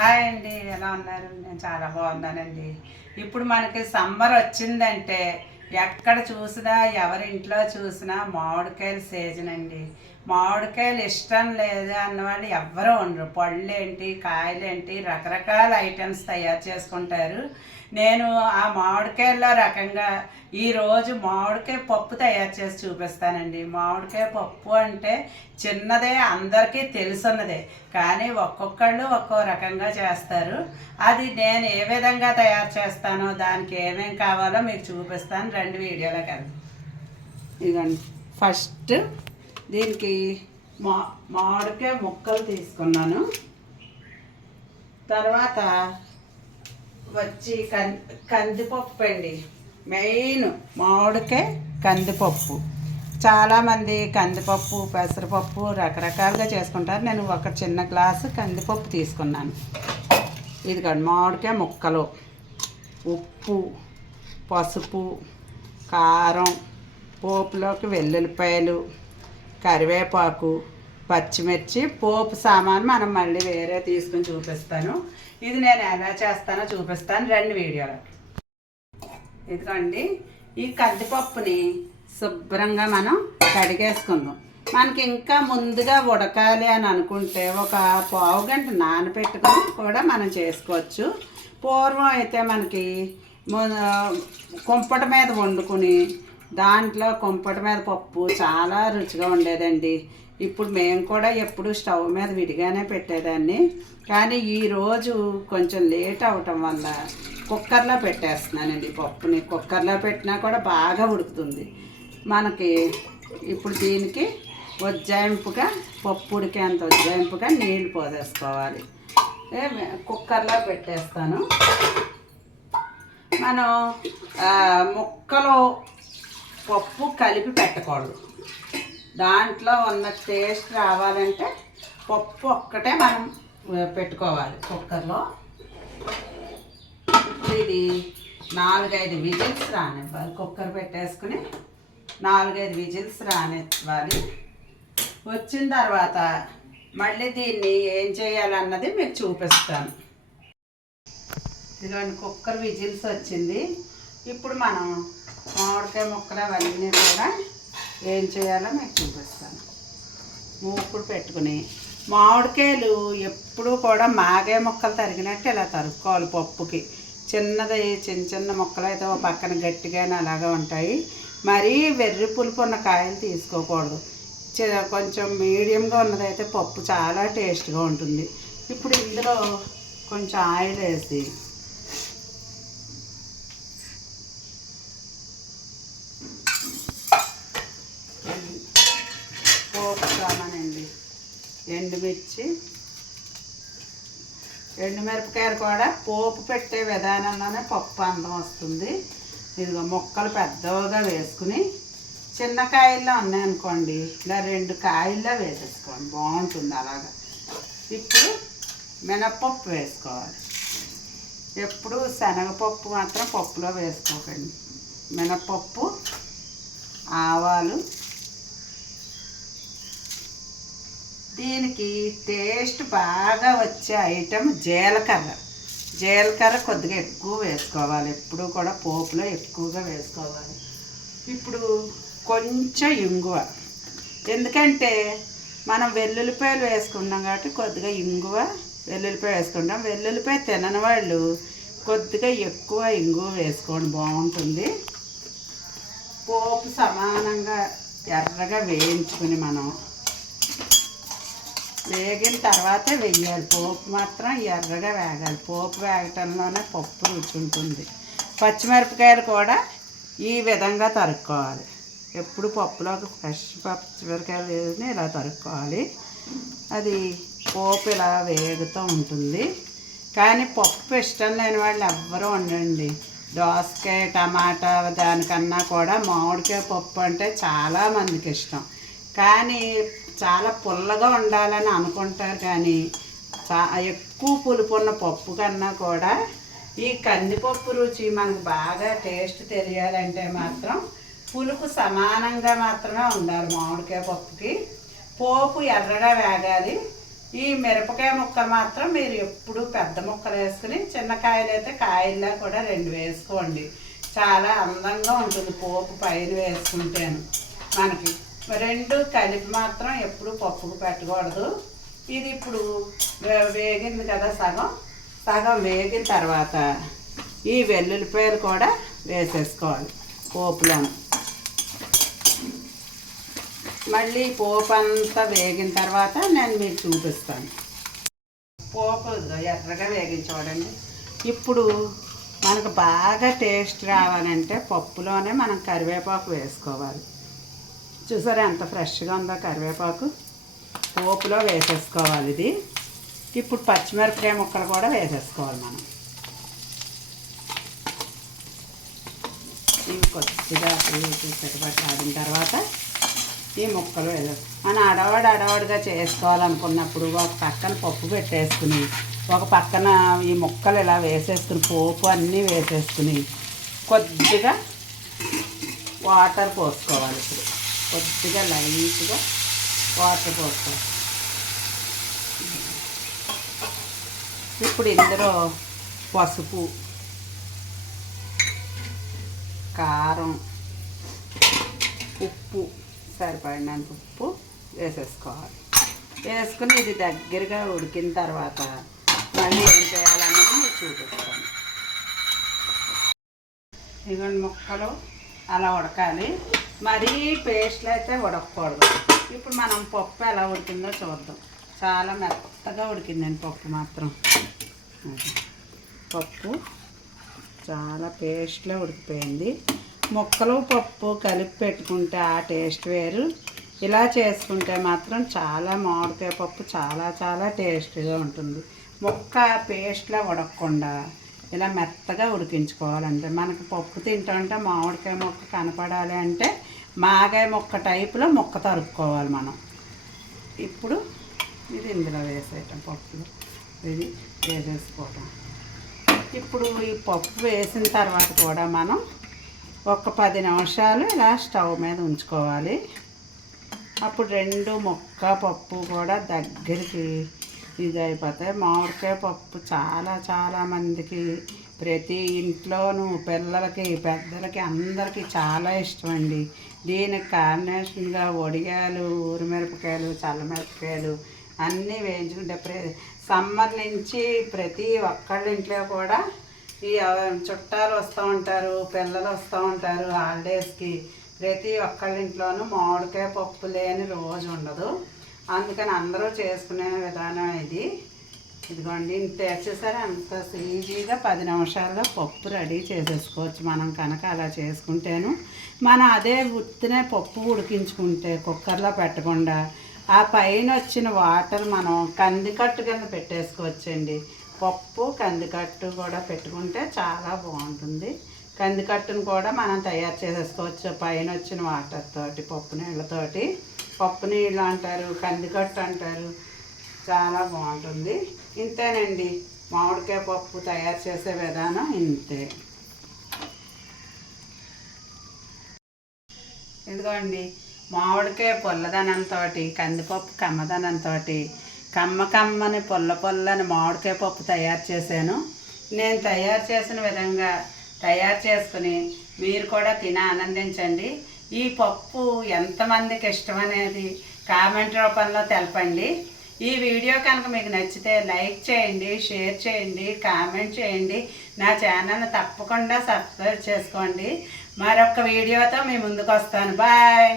Hi అండి ఎలా ఉన్నారు? నేను చాలా బాగున్నానండి. ఇప్పుడు మనకి సమ్మర్ వచ్చిందంటే ఎక్కడ చూసినా ఎవరి ఇంట్లో చూసినా మామిడికాయల సీజన్ అండి. మామిడికాయలు ఇష్టం లేదు అన్నవాళ్ళు ఎవ్వరూ ఉండరు. పళ్ళు ఏంటి కాయలేంటి రకరకాల ఐటమ్స్ తయారు చేసుకుంటారు. నేను ఆ మామిడికాయల్లో రకంగా ఈరోజు మామిడికాయ పప్పు తయారు చేసి చూపిస్తానండి. మామిడికాయ పప్పు అంటే చిన్నదే అందరికీ తెలుసున్నదే. కానీ ఒక్కొక్కళ్ళు ఒక్కో రకంగా చేస్తారు. అది నేను ఏ విధంగా తయారు చేస్తానో దానికి ఏమేం కావాలో మీకు చూపిస్తాను. రెండు వీడియోలో కదా. ఇదండి ఫస్ట్ దీనికి మా మామిడికాయ ముక్కలు తీసుకున్నాను. తర్వాత వచ్చి కం కందిపప్పు అండి మెయిన్ మామిడికాయ కందిపప్పు. చాలామంది కందిపప్పు పెసరపప్పు రకరకాలుగా చేసుకుంటారు. నేను ఒక చిన్న గ్లాసు కందిపప్పు తీసుకున్నాను. ఇదిగోండి మామిడికాయ ముక్కలు. ఉప్పు పసుపు కారం పోపులోకి వెల్లుల్లిపాయలు కరివేపాకు పచ్చిమిర్చి పోపు సామాను మనం మళ్ళీ వేరే తీసుకుని చూపిస్తాను. ఇది నేను ఎలా చేస్తానో చూపిస్తాను. రెండు వీడియోలు. ఇదిగోండి ఈ కందిపప్పుని శుభ్రంగా మనం కడిగేసుకుందాం. మనకి ఇంకా ముందుగా ఉడకాలి అని అనుకుంటే ఒక పావు గంట నానబెట్టుకొని కూడా మనం చేసుకోవచ్చు. పూర్వం అయితే మనకి కుంపట మీద వండుకుని దాంట్లో కుంపట మీద పప్పు చాలా రుచిగా ఉండేదండి. ఇప్పుడు మేము కూడా ఎప్పుడు స్టవ్ మీద విడిగానే పెట్టేదాన్ని. కానీ ఈరోజు కొంచెం లేట్ అవటం వల్ల కుక్కర్లో పెట్టేస్తున్నానండి పప్పుని. కుక్కర్లో పెట్టినా కూడా బాగా ఉడుకుతుంది. మనకి ఇప్పుడు దీనికి ఉజ్జాయింపుగా పప్పు ఉడికేంత ఉజ్జాయింపుగా నీళ్ళు పోసేసుకోవాలి. ఏ, కుక్కర్లో పెట్టేస్తాను. మనం ముక్కలో ముక్కలు పప్పు కలిపి పెట్టకూడదు. దాంట్లో ఉన్న టేస్ట్ రావాలంటే పప్పు ఒక్కటే మనం పెట్టుకోవాలి కుక్కర్లో. ఇది నాలుగైదు విజిల్స్ రానివ్వాలి. కుక్కర్ పెట్టేసుకుని నాలుగైదు విజిల్స్ రానివ్వాలి. వచ్చిన తర్వాత మళ్ళీ దీన్ని ఏం చేయాలన్నది మీకు చూపిస్తాను. ఇదిగోండి కుక్కర్ విజిల్స్ వచ్చింది. ఇప్పుడు మనం మామిడికాయ ముక్కలు అవన్నీ కూడా ఏం చేయాలో మీకు చూపిస్తాను. మూకుడు పెట్టుకుని మామిడికాయలు ఎప్పుడూ కూడా మాగే ముక్కలు తరిగినట్టు ఇలా తరుక్కోవాలి పప్పుకి. చిన్నది చిన్న చిన్న ముక్కలు అయితే ఓ పక్కన గట్టిగానే అలాగా ఉంటాయి. మరీ వెర్రి పులుపు ఉన్న కాయలు తీసుకోకూడదు. చి- కొంచెం మీడియంగా ఉన్నదైతే పప్పు చాలా టేస్ట్గా ఉంటుంది. ఇప్పుడు ఇందులో కొంచెం ఆయిల్ వేసి పోపు సామానండి ఎండుమిర్చి ఎండుమిరపకాయలు కూడా పోపు పెట్టే విధానంలోనే పప్పు అందం వస్తుంది. ఇదిగో ముక్కలు పెద్దగా వేసుకుని చిన్న కాయల్లో ఉన్నాయనుకోండి ఇలా రెండు కాయల్లో వేసేసుకోండి. బాగుంటుంది అలాగా. ఇప్పుడు మినప్పప్పు వేసుకోవాలి. ఎప్పుడు శనగపప్పు మాత్రం పప్పులో వేసుకోకండి. మినప్పప్పు దీనికి టేస్ట్ బాగా వచ్చే ఐటెం జీలకర్ర. జీలకర్ర కొద్దిగా ఎక్కువ వేసుకోవాలి. ఎప్పుడు కూడా పోపులో ఎక్కువగా వేసుకోవాలి. ఇప్పుడు కొంచెం ఇంగువ. ఎందుకంటే మనం వెల్లుల్లిపాయలు వేసుకున్నాం కాబట్టి కొద్దిగా ఇంగువ వెల్లుల్లిపాయ వేసుకుంటాం. వెల్లుల్లిపాయ తినని వాళ్ళు కొద్దిగా ఎక్కువ ఇంగువ వేసుకోండి. బాగుంటుంది. పోపు సమానంగా ఎర్రగా వేయించుకుని మనం వేగిన తర్వాతే వెయ్యాలి పోపు మాత్రం ఎర్రగా వేగాలి. పోపు వేగటంలోనే పప్పు రుచి ఉంటుంది. పచ్చిమిరపకాయలు కూడా ఈ విధంగా తరుక్కోవాలి. ఎప్పుడు పప్పులోకి ఫ్రెష్ పచ్చిమిరపకాయలు వేసుకుని ఇలా తరుక్కోవాలి. అది పోపు ఇలా వేగుతూ ఉంటుంది. కానీ పప్పు ఇష్టం లేని వాళ్ళు ఎవ్వరూ ఉండండి దోసకాయ టమాటా దానికన్నా కూడా మామిడికాయ పప్పు అంటే చాలా మందికి ఇష్టం. కానీ చాలా పుల్లగా ఉండాలని అనుకుంటారు కానీ చా ఎక్కువ పులుపు ఉన్న పప్పు కన్నా కూడా ఈ కందిపప్పు రుచి మనకు బాగా టేస్ట్ తెలియాలంటే మాత్రం పులుపు సమానంగా మాత్రమే ఉండాలి మామిడికాయ పప్పుకి. పోపు ఎర్రగా వేగాలి. ఈ మిరపకాయ ముక్కలు మాత్రం మీరు ఎప్పుడు పెద్ద ముక్కలు వేసుకుని చిన్న కాయలు అయితే కాయల్లో కూడా రెండు వేసుకోండి. చాలా అందంగా ఉంటుంది పోపు పైన వేసుకుంటాను. మనకి రెండు కలిపి మాత్రం ఎప్పుడు పప్పుకు పెట్టకూడదు. ఇది ఇప్పుడు వేగింది కదా సగం. సగం వేగిన తర్వాత ఈ వెల్లుల్లిపాయలు కూడా వేసేసుకోవాలి పోపులోను. మళ్ళీ పోపు అంతా వేగిన తర్వాత నేను మీకు చూపిస్తాను. పోపు ఎర్రగా వేగించవడండి ఇప్పుడు మనకు బాగా టేస్ట్ రావాలంటే పప్పులోనే మనం కరివేపాకు వేసుకోవాలి. చూసారా ఎంత ఫ్రెష్గా ఉందో కరివేపాకు? పోపులో వేసేసుకోవాలి ఇది. ఇప్పుడు పచ్చిమిరపకాయ ముక్కలు కూడా వేసేసుకోవాలి మనం. ఇవి కొద్దిగా పెట్టుబడి ఆడిన తర్వాత ఈ ముక్కలు వేయాలి మనం అడవాడు అడవాడుగా చేసుకోవాలనుకున్నప్పుడు ఒక పక్కన పప్పు పెట్టేసుకుని ఒక పక్కన ఈ ముక్కలు ఇలా వేసేసుకుని పోపు అన్నీ వేసేసుకుని కొద్దిగా వాటర్ పోసుకోవాలి ఇప్పుడు. కొద్దిగా లైట్గా వాటర్ పోస్తాం. ఇప్పుడు ఇందులో పసుపు కారం ఉప్పు సరిపడినంత ఉప్పు వేసేసుకోవాలి. వేసుకుని ఇది దగ్గరగా ఉడికిన తర్వాత మళ్ళీ ఏం చేయాలన్నది మీరు చూపిస్తాను. ఇవన్నీ ముక్కలు అలా ఉడకాలి. మరీ పేస్ట్లు అయితే ఉడకకూడదు. ఇప్పుడు మనం పప్పు ఎలా ఉడికిందో చూద్దాం. చాలా మెత్తగా ఉడికిందండి పప్పు మాత్రం. పప్పు చాలా పేస్ట్లో ఉడికిపోయింది. ముక్కలు పప్పు కలిపి పెట్టుకుంటే ఆ టేస్ట్ వేరు. ఇలా చేసుకుంటే మాత్రం చాలా మామిడికాయ పప్పు చాలా చాలా టేస్ట్గా ఉంటుంది. ముక్క పేస్ట్లో ఉడకకుండా ఇలా మెత్తగా ఉడికించుకోవాలంటే మనకు పప్పు తింటామంటే మామిడికాయ ముక్క కనపడాలి అంటే మాగాయ ముక్క టైపులో ముక్క తరుక్కోవాలి మనం. ఇప్పుడు ఇది ఇందులో వేసేయటం పప్పులో. ఇది వేసేసుకోవటం. ఇప్పుడు ఈ పప్పు వేసిన తర్వాత కూడా మనం ఒక పది నిమిషాలు ఇలా స్టవ్ మీద ఉంచుకోవాలి. అప్పుడు రెండు ముక్క పప్పు కూడా దగ్గరికి ఇది అయిపోతాయి. మామిడికాయ పప్పు చాలా చాలా మందికి ప్రతి ఇంట్లోనూ పిల్లలకి పెద్దలకి అందరికీ చాలా ఇష్టం అండి దీనికి కాంబినేషన్గా వడియాలు ఊరిమిరపకాయలు చల్లమిరపకాయలు అన్నీ వేయించుకుంటే ప్ర సమ్మర్ నుంచి ప్రతి ఒక్కళ్ళ ఇంట్లో కూడా ఈ చుట్టాలు వస్తూ ఉంటారు పిల్లలు వస్తూ ఉంటారు హాలిడేస్కి. ప్రతి ఒక్కళ్ళ ఇంట్లోనూ మామిడికాయ పప్పు లేని రోజు ఉండదు. అందుకని అందరూ చేసుకునే విధానం ఇది. ఇదిగోండి ఇంత చూసారా అంత ఈజీగా పది నిమిషాల్లో పప్పు రెడీ చేసేసుకోవచ్చు. మనం కనుక అలా చేసుకుంటేను మనం అదే ఉత్తినే పప్పు ఉడికించుకుంటే కుక్కర్లో పెట్టకుండా ఆ పైన వచ్చిన వాటర్ మనం కందికట్టు కింద పెట్టేసుకోవచ్చండి. పప్పు కందికట్టు కూడా పెట్టుకుంటే చాలా బాగుంటుంది. కందికట్టును కూడా మనం తయారు చేసేసుకోవచ్చు పైన వచ్చిన వాటర్ తోటి పప్పు నీళ్ళతోటి. పప్పు నీళ్ళు అంటారు కందికట్టు అంటారు. చాలా బాగుంటుంది. ఇంతేనండి. మామిడికాయ పప్పు తయారు చేసే విధానం ఇంతే. ఇదిగోండి. మామిడికాయ పుల్లదనంతో కందిపప్పు కమ్మదనంతో కమ్మ కమ్మని పొల్ల పొల్లని మామిడికాయ పప్పు తయారు చేశాను. నేను తయారు చేసిన విధంగా తయారు చేసుకుని మీరు కూడా తిని ఆనందించండి. ఈ పప్పు ఎంతమందికి ఇష్టం అనేది కామెంట్ రూపంలో తెలపండి. ఈ వీడియో కనుక మీకు నచ్చితే లైక్ చేయండి షేర్ చేయండి కామెంట్ చేయండి. నా ఛానల్ని తప్పకుండా సబ్స్క్రైబ్ చేసుకోండి. మరొక వీడియోతో మీ ముందుకు వస్తాను. బాయ్.